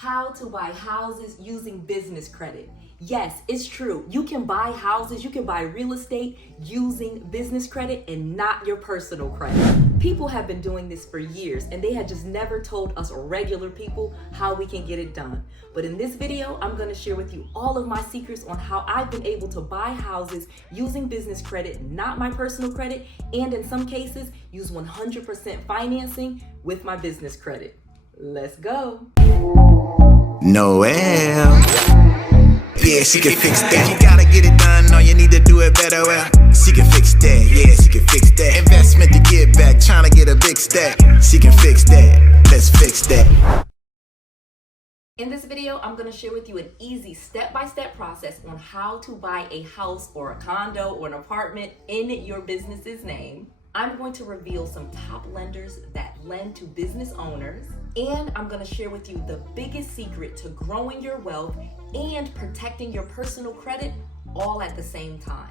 How to buy houses using business credit. Yes, it's true. You can buy houses, you can buy real estate using business credit and not your personal credit. People have been doing this for years and they had just never told us regular people how we can get it done. But in this video, I'm going to share with you all of my secrets on how I've been able to buy houses using business credit, not my personal credit, and in some cases, use 100% financing with my business credit. Let's go. Noel. Yeah, she can fix that. You gotta get it done, all you need to do it better. Well, she can fix that. Yeah, she can fix that. Investment to get back, trying to get a big stack. She can fix that. Let's fix that. In this video, I'm going to share with you an easy step-by-step process on how to buy a house or a condo or an apartment in your business's name. I'm going to reveal some top lenders that lend to business owners, and I'm going to share with you the biggest secret to growing your wealth and protecting your personal credit all at the same time.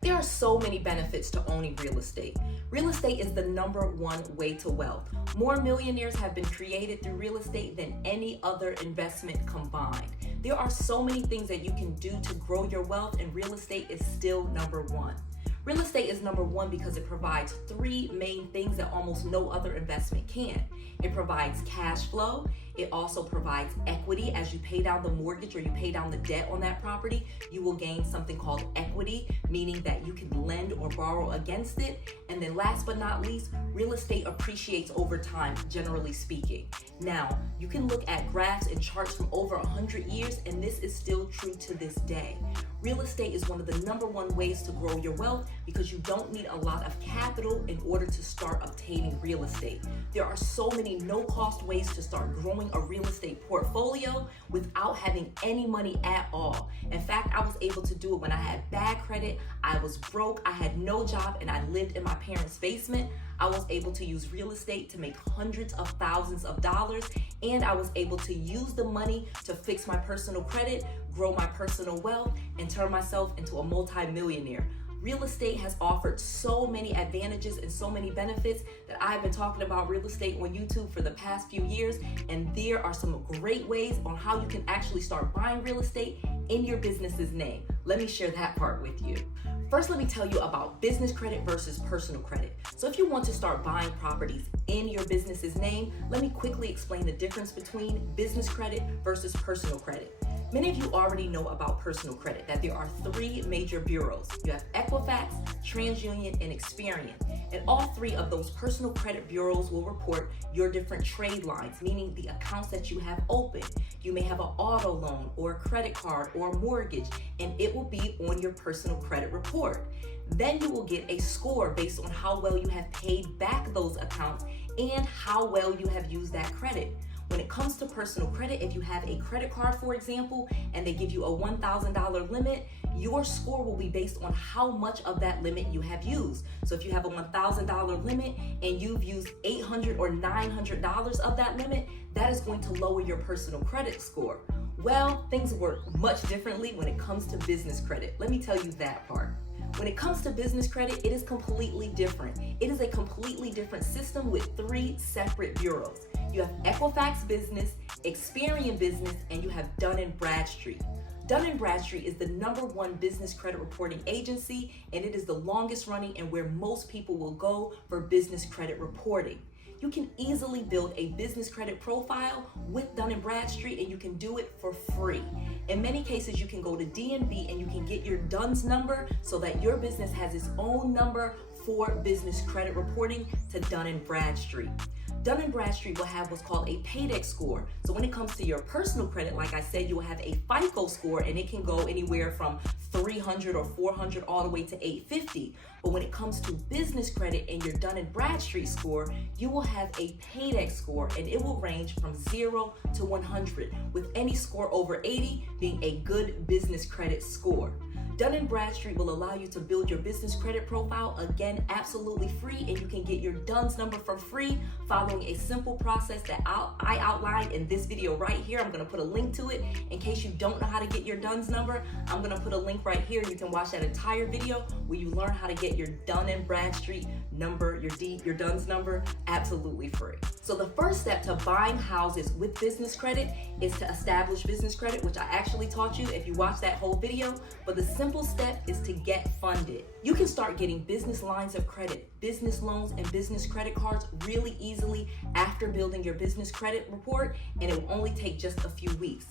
There are so many benefits to owning real estate. Real estate is the #1 way to wealth. More millionaires have been created through real estate than any other investment combined. There are so many things that you can do to grow your wealth, and real estate is still #1. Real estate is #1 because it provides 3 main things that almost no other investment can. It provides cash flow. It also provides equity. As you pay down the mortgage or you pay down the debt on that property, you will gain something called equity, meaning that you can lend or borrow against it. And then last but not least, real estate appreciates over time, generally speaking. Now, you can look at graphs and charts from over 100 years, and this is still true to this day. Real estate is one of the #1 ways to grow your wealth because you don't need a lot of capital in order to start obtaining real estate. There are so many no-cost ways to start growing a real estate portfolio without having any money at all. In fact, I was able to do it when I had bad credit, I was broke, I had no job, and I lived in my parents' basement. I was able to use real estate to make hundreds of thousands of dollars, and I was able to use the money to fix my personal credit, grow my personal wealth, and turn myself into a multi-millionaire. Real estate has offered so many advantages and so many benefits that I've been talking about real estate on YouTube for the past few years, and there are some great ways on how you can actually start buying real estate in your business's name. Let me share that part with you. First, let me tell you about business credit versus personal credit. So if you want to start buying properties in your business's name, let me quickly explain the difference between business credit versus personal credit. Many of you already know about personal credit, that there are 3 major bureaus. You have Equifax, TransUnion, and Experian. And all 3 of those personal credit bureaus will report your different trade lines, meaning the accounts that you have open. You may have an auto loan or a credit card or a mortgage, and it will be on your personal credit report. Then you will get a score based on how well you have paid back those accounts and how well you have used that credit. When it comes to personal credit, if you have a credit card, for example, and they give you a $1,000 limit, your score will be based on how much of that limit you have used. So if you have a $1,000 limit and you've used $800 or $900 of that limit, that is going to lower your personal credit score. Well, things work much differently when it comes to business credit. Let me tell you that part. When it comes to business credit, it is completely different. It is a completely different system with 3 separate bureaus. You have Equifax Business, Experian Business, and you have Dun & Bradstreet. Dun & Bradstreet is the #1 business credit reporting agency, and it is the longest running and where most people will go for business credit reporting. You can easily build a business credit profile with Dun & Bradstreet, and you can do it for free. In many cases, you can go to DMV and you can get your DUNS number so that your business has its own number for business credit reporting to Dun & Bradstreet. Dun & Bradstreet will have what's called a paydex score. So when it comes to your personal credit, like I said, you will have a FICO score, and it can go anywhere from 300 or 400 all the way to 850. But when it comes to business credit and your Dun & Bradstreet score, you will have a paydex score, and it will range from 0 to 100, with any score over 80 being a good business credit score. Dun & Bradstreet will allow you to build your business credit profile, again, absolutely free, and you can get your DUNS number for free, file following a simple process that I outlined in this video right here. I'm gonna put a link to it in case you don't know how to get your DUNS number. I'm gonna put a link right here. You can watch that entire video where you learn how to get your Dun & Bradstreet number, your DUNS number, absolutely free. So the first step to buying houses with business credit is to establish business credit, which I actually taught you if you watched that whole video. But the simple step is to get funded. You can start getting business lines of credit, business loans, and business credit cards really easily after building your business credit report, and it will only take just a few weeks.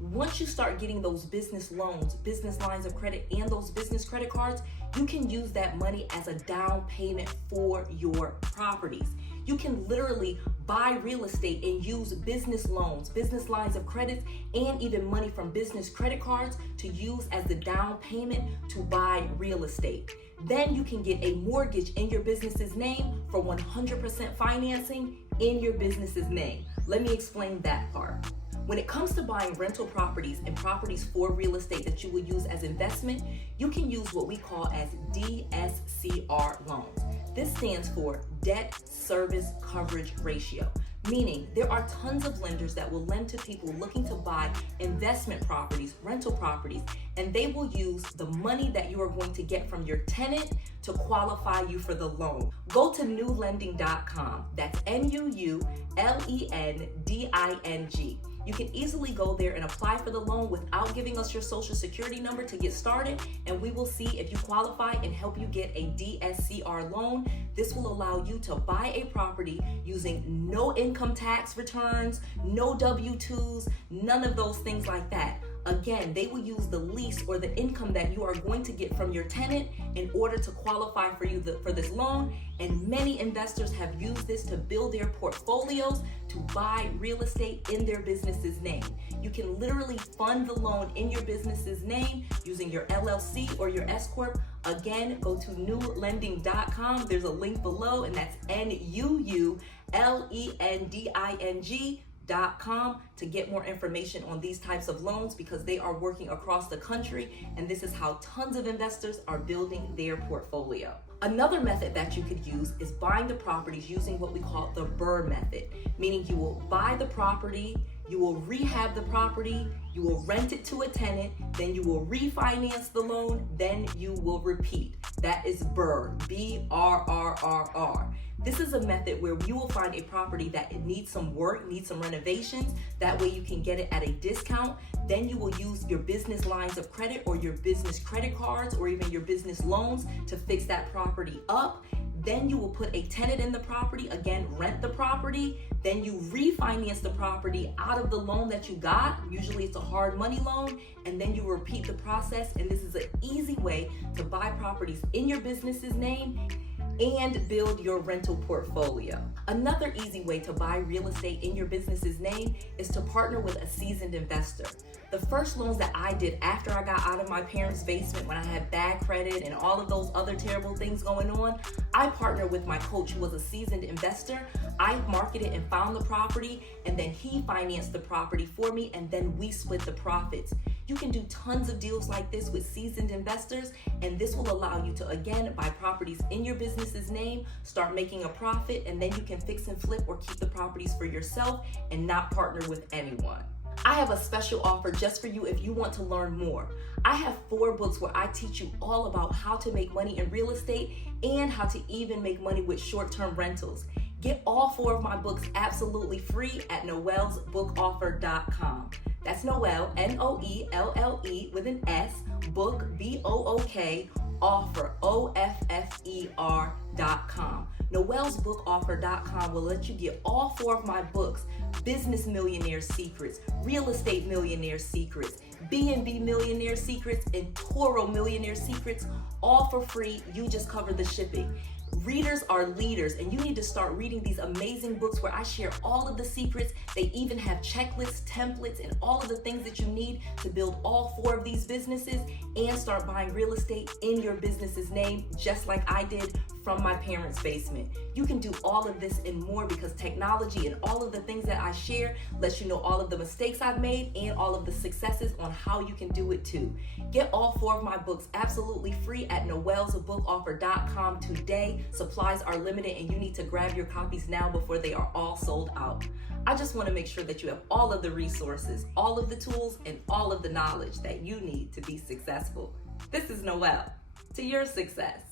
Once you start getting those business loans, business lines of credit, and those business credit cards, you can use that money as a down payment for your properties. You can literally buy real estate and use business loans, business lines of credit, and even money from business credit cards to use as the down payment to buy real estate. Then you can get a mortgage in your business's name for 100% financing in your business's name. Let me explain that part. When it comes to buying rental properties and properties for real estate that you will use as investment, you can use what we call as DSCR loans. This stands for Debt Service Coverage Ratio, meaning there are tons of lenders that will lend to people looking to buy investment properties, rental properties, and they will use the money that you are going to get from your tenant to qualify you for the loan. Go to newlending.com. That's NUULENDING. You can easily go there and apply for the loan without giving us your social security number to get started, and we will see if you qualify and help you get a DSCR loan. This will allow you to buy a property using no income tax returns, no W-2s, none of those things like that. Again, they will use the lease or the income that you are going to get from your tenant in order to qualify for you for this loan. And many investors have used this to build their portfolios to buy real estate in their business's name. You can literally fund the loan in your business's name using your LLC or your S Corp. Again, go to newlending.com. There's a link below, and that's NUULENDING.com to get more information on these types of loans, because they are working across the country, and this is how tons of investors are building their portfolio. Another method that you could use is buying the properties using what we call the BRRRR method, meaning you will buy the property, you will rehab the property, you will rent it to a tenant, then you will refinance the loan, then you will repeat. That is BRRRR, BRRRR. This is a method where you will find a property that it needs some work, needs some renovations. That way you can get it at a discount. Then you will use your business lines of credit or your business credit cards or even your business loans to fix that property up. Then you will put a tenant in the property, again, rent the property. Then you refinance the property out of the loan that you got. Usually it's a hard money loan. And then you repeat the process. And this is an easy way to buy properties in your business's name and build your rental portfolio. Another easy way to buy real estate in your business's name is to partner with a seasoned investor. The first loans that I did after I got out of my parents' basement when I had bad credit and all of those other terrible things going on, I partnered with my coach who was a seasoned investor. I marketed and found the property, and then he financed the property for me, and then we split the profits. You can do tons of deals like this with seasoned investors, and this will allow you to, again, buy properties in your business's name, start making a profit, and then you can fix and flip or keep the properties for yourself and not partner with anyone. I have a special offer just for you if you want to learn more. I have 4 books where I teach you all about how to make money in real estate and how to even make money with short-term rentals. Get all 4 of my books absolutely free at noellsbookoffer.com. That's Noelle, Noelle with an S, book, BOOK, offer, OFFER.com. noellsbookoffer.com will let you get all 4 of my books: Business Millionaire Secrets, Real Estate Millionaire Secrets, B&B Millionaire Secrets, and Toro Millionaire Secrets, all for free. You just cover the shipping. Readers are leaders, and you need to start reading these amazing books where I share all of the secrets. They even have checklists, templates, and all of the things that you need to build all 4 of these businesses and start buying real estate in your business's name, just like I did from my parents' basement. You can do all of this and more because technology and all of the things that I share lets you know all of the mistakes I've made and all of the successes on how you can do it too. Get all 4 of my books absolutely free at noellsbookoffer.com today. Supplies are limited and you need to grab your copies now before they are all sold out. I just want to make sure that you have all of the resources, all of the tools, and all of the knowledge that you need to be successful. This is Noelle. To your success.